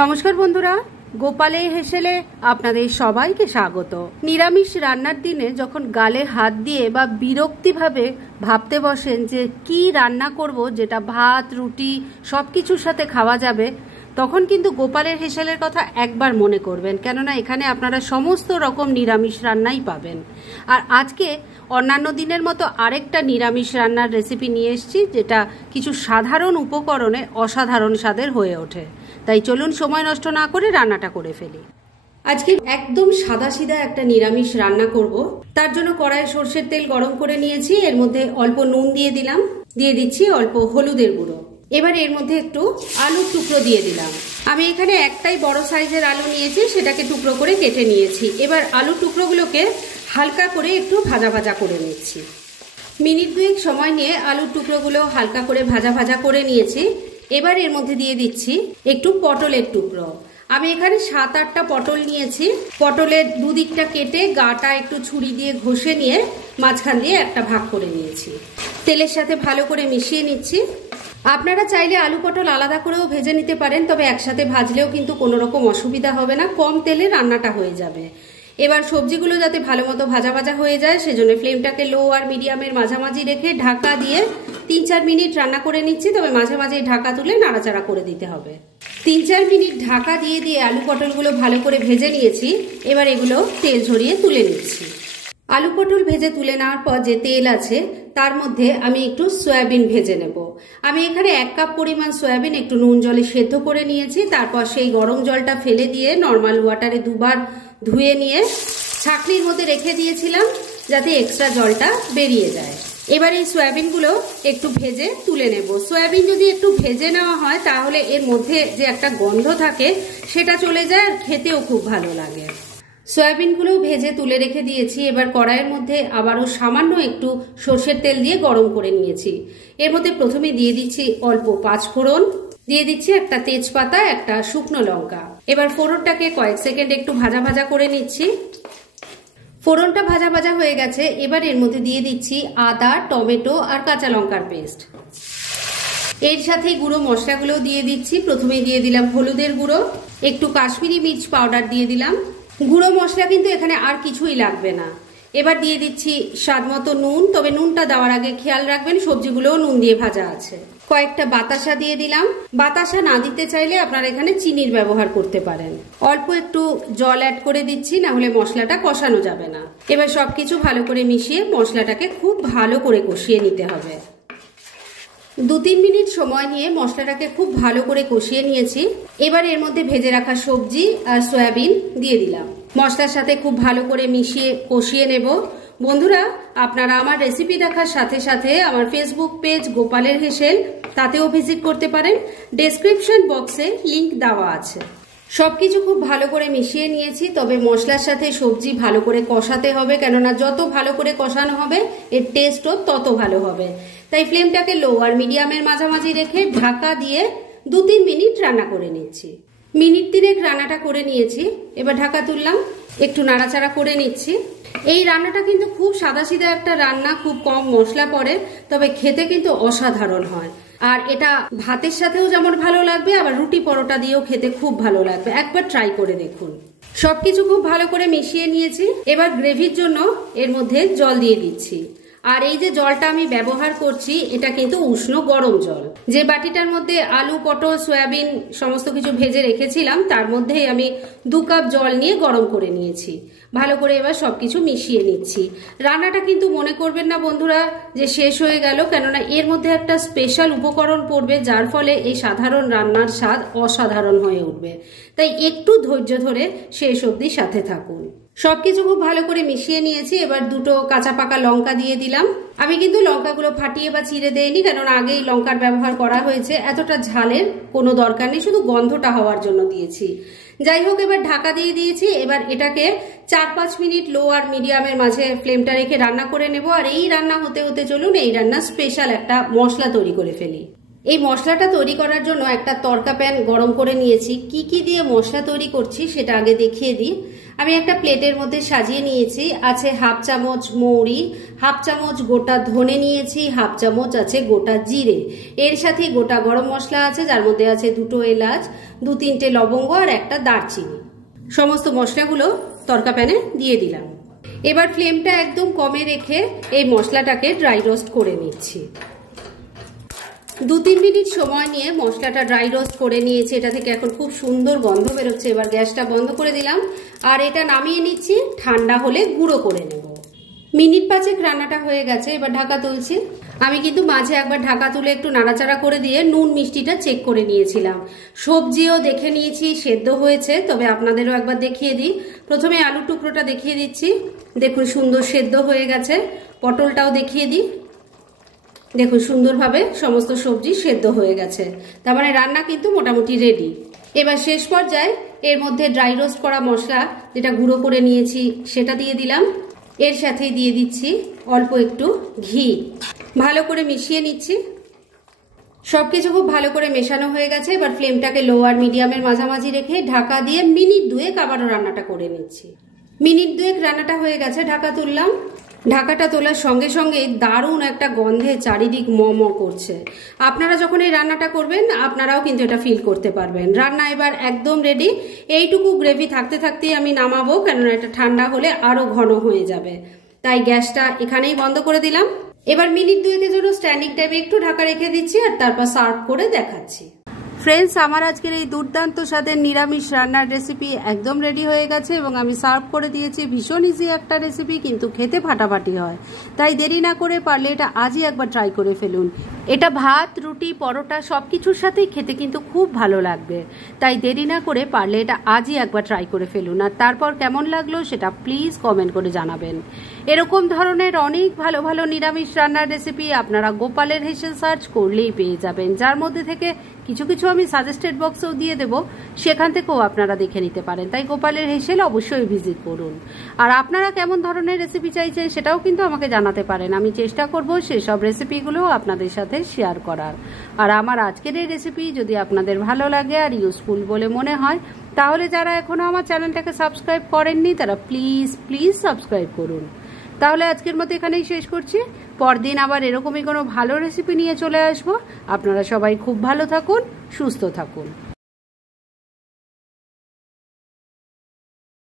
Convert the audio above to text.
নমস্কার বন্ধুরা, গোপালের হেসেলে আপনাদের সবাইকে স্বাগত। নিরামিষ রান্নার দিনে যখন গালে হাত দিয়ে বা বিরক্তিভাবে ভাবতে বসেন যে কি রান্না করব যেটা ভাত রুটি সব কিছুর সাথে খাওয়া যাবে, তখন কিন্তু গোপালের হেসেলের কথা একবার মনে করবেন, কেননা এখানে আপনারা সমস্ত রকম নিরামিষ রান্নাই পাবেন। আর আজকে অন্যান্য দিনের মতো আরেকটা নিরামিষ রান্নার রেসিপি নিয়ে এসেছি, যেটা কিছু সাধারণ উপকরণে অসাধারণ স্বাদের হয়ে ওঠে। তাই চলুন সময় নষ্ট না করে রান্নাটা করে ফেলি। আজকে একদম সাদাসিধা একটা নিরামিষ রান্না করব। তার জন্য কড়াইয়ে সর্ষের তেল গরম করে নিয়েছি, এর মধ্যে অল্প নুন দিয়ে দিলাম, দিয়ে দিচ্ছি অল্প হলুদের গুঁড়ো। এবার এর মধ্যে একটু আলুর টুকরো দিয়ে দিলাম। আমি এখানে একটাই বড় সাইজের আলু নিয়েছি, সেটাকে টুকরো করে কেটে নিয়েছি। এবার আলুর টুকরোগুলোকে হালকা করে একটু ভাজা ভাজা করে নিচ্ছি। মিনিট দুয়েক সময় নিয়ে আলুর টুকরোগুলো হালকা করে ভাজা ভাজা করে নিয়েছি। এবার এর মধ্যে দিয়ে দিচ্ছি একটু পটলের টুকরো। আমি এখানে 7-8টা পটল নিয়েছি। পটলের দুদিকটা কেটে গাটা একটু ছুরি দিয়ে ঘষে নিয়ে মাঝখান দিয়ে একটা ভাগ করে নিয়েছি। তেলের সাথে ভালো করে মিশিয়ে নিচ্ছি। আপনারা চাইলে আলু পটল আলাদা করেও ভেজে নিতে পারেন, তবে একসাথে ভাজলেও কিন্তু কোনো রকম অসুবিধা হবে না, কম তেলে রান্নাটা হয়ে যাবে। এবার সবজিগুলো যাতে ভালো মতো ভাজা ভাজা হয়ে যায়, সেজন্য ফ্লেমটাকে লো আর মিডিয়ামের মাঝামাঝি রেখে ঢাকা দিয়ে 3-4 মিনিট রান্না করে নিচ্ছি। তবে মাঝে মাঝে ঢাকা তুলে নাড়াচাড়া করে দিতে হবে। 3-4 মিনিট ঢাকা দিয়ে দিয়ে আলু পটলগুলো ভালো করে ভেজে নিয়েছি। এবার এগুলো তেল ঝরিয়ে তুলে নিচ্ছি। আলু পটল ভেজে তুলে নেওয়ার পর যে তেল আছে তার মধ্যে আমি একটু সয়াবিন ভেজে নেব। আমি এখানে 1 কাপ পরিমাণ সয়াবিন একটু নুন জলে সেদ্ধ করে নিয়েছি। তারপর সেই গরম জলটা ফেলে দিয়ে নর্মাল ওয়াটারে দুবার ধুয়ে নিয়ে ছাঁকনির মধ্যে রেখে দিয়েছিলাম, যাতে এক্সট্রা জলটা বেরিয়ে যায়। এবার এই সয়াবিনগুলো একটু ভেজে তুলে নেব। সয়াবিন যদি একটু ভেজে নেওয়া হয় তাহলে এর মধ্যে যে একটা গন্ধ থাকে সেটা চলে যায়, আর খেতেও খুব ভালো লাগে। সয়াবিনগুলো ভেজে তুলে রেখে দিয়েছি। এবার কড়াইয়ের মধ্যে আবারও সামান্য একটু সর্ষের তেল দিয়ে গরম করে নিয়েছি। এর মধ্যে প্রথমে দিয়ে দিচ্ছি অল্প 5 ফোড়ন, দিয়ে দিচ্ছি একটা তেজপাতা, একটা শুকনো লঙ্কা। এবার ফোড়নটাকে কয়েক সেকেন্ড একটু ভাজা ভাজা করে নিচ্ছি। ফোড়নটা ভাজা ভাজা হয়ে গেছে। এবার এর মধ্যে দিয়ে দিচ্ছি আদা, টমেটো আর কাঁচা লঙ্কার পেস্ট। এর সাথে গুঁড়ো মশলাগুলো দিয়ে দিচ্ছি। প্রথমে দিয়ে দিলাম হলুদের গুঁড়ো, একটু কাশ্মীরি মির্চ পাউডার দিয়ে দিলাম। গুঁড়ো মশলা কিন্তু এখানে আর কিছুই লাগবে না। এবার দিয়ে দিচ্ছি স্বাদ মতো নুন, তবে নুনটা দেওয়ার আগে খেয়াল রাখবেন সবজিগুলোও নুন দিয়ে ভাজা আছে। কয়েকটা বাতাসা দিয়ে দিলাম। বাতাসা না দিতে চাইলে আপনারা এখানে চিনির ব্যবহার করতে পারেন। অল্প একটু জল অ্যাড করে দিচ্ছি, না হলে মশলাটা কষানো যাবে না। এবার সবকিছু ভালো করে মিশিয়ে মশলাটাকে খুব ভালো করে কষিয়ে নিতে হবে। 2-3 মিনিট সময় নিয়ে মশলাটাকে খুব ভালো করে কষিয়ে নিয়েছি। এবার এর মধ্যে ভেজে রাখা সবজি আর সয়াবিন দিয়ে দিলাম। মশলার সাথে খুব ভালো করে মিশিয়ে কষিয়ে নেব। বন্ধুরা, আপনারা আমার রেসিপি দেখার সাথে সাথে আমার ফেসবুক পেজ গোপালের হেসেল, তাতেও ভিজিট করতে পারেন। ডেসক্রিপশন বক্সে লিংক দেওয়া আছে। সবকিছু খুব ভালো করে মিশিয়ে নিয়েছি, তবে মশলার সাথে সবজি ভালো করে কষাতে হবে, কেননা যত ভালো করে কষানো হবে এর টেস্টও তত ভালো হবে। তাই ফ্লেমটাকে লো আর মিডিয়ামের মাঝামাঝি রেখে ঢাকা দিয়ে 2-3 মিনিট রান্না করে নিচ্ছি। মিনিট 3 রান্নাটা করে নিয়েছি। এবার ঢাকা তুললাম, একটু নাড়াচাড়া করে নিচ্ছি। এই রান্নাটা কিন্তু খুব সাদাসিধা একটা রান্না, খুব কম মশলা পড়ে, তবে খেতে কিন্তু অসাধারণ হয়। আর এটা ভাতের সাথেও যেমন ভালো লাগবে, আবার রুটি পরোটা দিয়েও খেতে খুব ভালো লাগবে। একবার ট্রাই করে দেখুন। সবকিছু খুব ভালো করে মিশিয়ে নিয়েছি। এবার গ্রেভির জন্য এর মধ্যে জল দিয়ে দিচ্ছি। আর এই যে জলটা আমি ব্যবহার করছি এটা কিন্তু উষ্ণ গরম জল। যে বাটিটার মধ্যে আলু, পটল, সয়াবিন সমস্ত কিছু ভেজে রেখেছিলাম তার মধ্যেই আমি 2 কাপ জল নিয়ে গরম করে নিয়েছি। ভালো করে এবার সবকিছু মিশিয়ে নিচ্ছি। রান্নাটা কিন্তু মনে করবেন না বন্ধুরা যে শেষ হয়ে গেল, কেননা এর মধ্যে একটা স্পেশাল উপকরণ পড়বে, যার ফলে এই সাধারণ রান্নার স্বাদ অসাধারণ হয়ে উঠবে। তাই একটু ধৈর্য ধরে শেষ অবধি সাথে থাকুন। সবকিছু খুব ভালো করে মিশিয়ে নিয়েছি। এবার 2টো কাঁচা পাকা লঙ্কা দিয়ে দিলাম। আমি কিন্তু লঙ্কাগুলো ফাটিয়ে বা চিড়ে দেইনি, কেননা আগেই লঙ্কার ব্যবহার করা হয়েছে। এতটা ঝালের কোনো দরকার নেই, শুধু গন্ধটা হওয়ার জন্য দিয়েছি। যাই হোক, এবার ঢাকা দিয়ে দিয়েছি। এবার এটাকে 4-5 মিনিট লো আর মিডিয়ামের মাঝে ফ্লেমটা রেখে রান্না করে নেব। আর এই রান্না হতে হতে চলুন এই রান্না স্পেশাল একটা মশলা তৈরি করে ফেলি। এই মশলাটা তৈরি করার জন্য একটা তড়কা প্যান গরম করে নিয়েছি। কি কি দিয়ে মশলা তৈরি করছি সেটা আগে দেখিয়ে দিই। আমি একটা প্লেটের মধ্যে সাজিয়ে নিয়েছি। আছে হাফ চামচ মৌরি, হাফ চামচ গোটা ধনে নিয়েছি, হাফ চামচ আছে গোটা জিরে, এর সাথে গোটা গরম মশলা আছে, যার মধ্যে আছে 2টো এলাচ, 2-3টে লবঙ্গ আর একটা দারচিনি। সমস্ত মশলাগুলো তড়কা প্যানে দিয়ে দিলাম। এবার ফ্লেমটা একদম কমে রেখে এই মশলাটাকে ড্রাই রোস্ট করে নিচ্ছি। 2-3 মিনিট সময় নিয়ে মশলাটা ড্রাই রোস্ট করে নিয়েছি। এটা থেকে এখন খুব সুন্দর গন্ধ বেরোচ্ছে। এবার গ্যাসটা বন্ধ করে দিলাম আর এটা নামিয়ে নিচ্ছি। ঠান্ডা হলে গুঁড়ো করে নেব। মিনিট 5 রান্নাটা হয়ে গেছে। এবার ঢাকা তুলছি। আমি কিন্তু মাঝে একবার ঢাকা তুলে একটু নাড়াচাড়া করে দিয়ে নুন মিষ্টিটা চেক করে নিয়েছিলাম। সবজিও দেখে নিয়েছি সেদ্ধ হয়েছে, তবে আপনাদেরও একবার দেখিয়ে দিই। প্রথমে আলুর টুকরোটা দেখিয়ে দিচ্ছি। দেখুন সুন্দর সেদ্ধ হয়ে গেছে। পটলটাও দেখিয়ে দিই। দেখুন সুন্দরভাবে সমস্ত সবজি সেদ্ধ হয়ে গেছে। তার মানে রান্না কিন্তু মোটামুটি রেডি। এবার শেষ পর্যায়ে এর মধ্যে ড্রাই রোস্ট করা মশলা যেটা গুঁড়ো করে নিয়েছি সেটা দিয়ে দিলাম। এর সাথেই দিয়ে দিচ্ছি অল্প একটু ঘি। ভালো করে মিশিয়ে নিচ্ছি। সবকিছু খুব ভালো করে মেশানো হয়ে গেছে। এবার ফ্লেমটাকে লো আর মিডিয়ামের মাঝামাঝি রেখে ঢাকা দিয়ে মিনিট 2 আবারও রান্নাটা করে নিচ্ছি। মিনিট 2 রান্নাটা হয়ে গেছে। ঢাকা তুললাম। ঢাকাটা তোলার সঙ্গে সঙ্গে দারুণ একটা গন্ধে চারিদিক ম করছে। আপনারা যখন এই রান্নাটা করবেন আপনারাও কিন্তু এটা ফিল করতে পারবেন। রান্না এবার একদম রেডি। এইটুকু গ্রেভি থাকতে থাকতেই আমি নামাবো, কেননা এটা ঠান্ডা হলে আরো ঘন হয়ে যাবে। তাই গ্যাসটা এখানেই বন্ধ করে দিলাম। এবার মিনিট 2 জন্য স্ট্যান্ডিং টাইমে একটু ঢাকা রেখে দিচ্ছি আর তারপর সার্ভ করে দেখাচ্ছি। ফ্রেন্ডস, আমার আজকের এই দুর্দান্ত স্বাদের নিরামিষ রান্নার রেসিপি একদম রেডি হয়ে গেছে এবং আমি সার্ভ করে দিয়েছি। ভীষণ ইজি একটা রেসিপি, কিন্তু খেতে ফাটাফাটি হয়। তাই দেরি না করে পারলে এটা আজই একবার ট্রাই করে ফেলুন। এটা ভাত, রুটি, পরোটা সব কিছুর সাথেই খেতে কিন্তু খুব ভালো লাগবে। তাই দেরি না করে পারলে এটা আজই একবার ট্রাই করে ফেলুন। আর তারপর কেমন লাগলো সেটা প্লিজ কমেন্ট করে জানাবেন। এরকম ধরনের অনেক ভালো ভালো নিরামিষ রান্নার রেসিপি আপনারা গোপালের হেসেল সার্চ করলেই পেয়ে যাবেন, যার মধ্যে থেকে কিছু কিছু আমি সাজেস্টেড বক্সেও দিয়ে দেবো, সেখান থেকেও আপনারা দেখে নিতে পারেন। তাই গোপালের হেসেল অবশ্যই ভিজিট করুন। আর আপনারা কেমন ধরনের রেসিপি চাইছেন সেটাও কিন্তু আমাকে জানাতে পারেন। আমি চেষ্টা করব সেসব রেসিপিগুলো আপনাদের সাথে শেয়ার করার। আর আমার আজকের এই রেসিপি যদি আপনাদের ভালো লাগে আর ইউজফুল বলে মনে হয়, তাহলে যারা এখনো আমার চ্যানেলটাকে সাবস্ক্রাইব করেননি তারা প্লিজ সাবস্ক্রাইব করুন। তাহলে আজকের মতো এখানেই শেষ করছি। পরদিন আবার এরকমই কোনো ভালো রেসিপি নিয়ে চলে আসবো। আপনারা সবাই খুব ভালো থাকুন, সুস্থ থাকুন।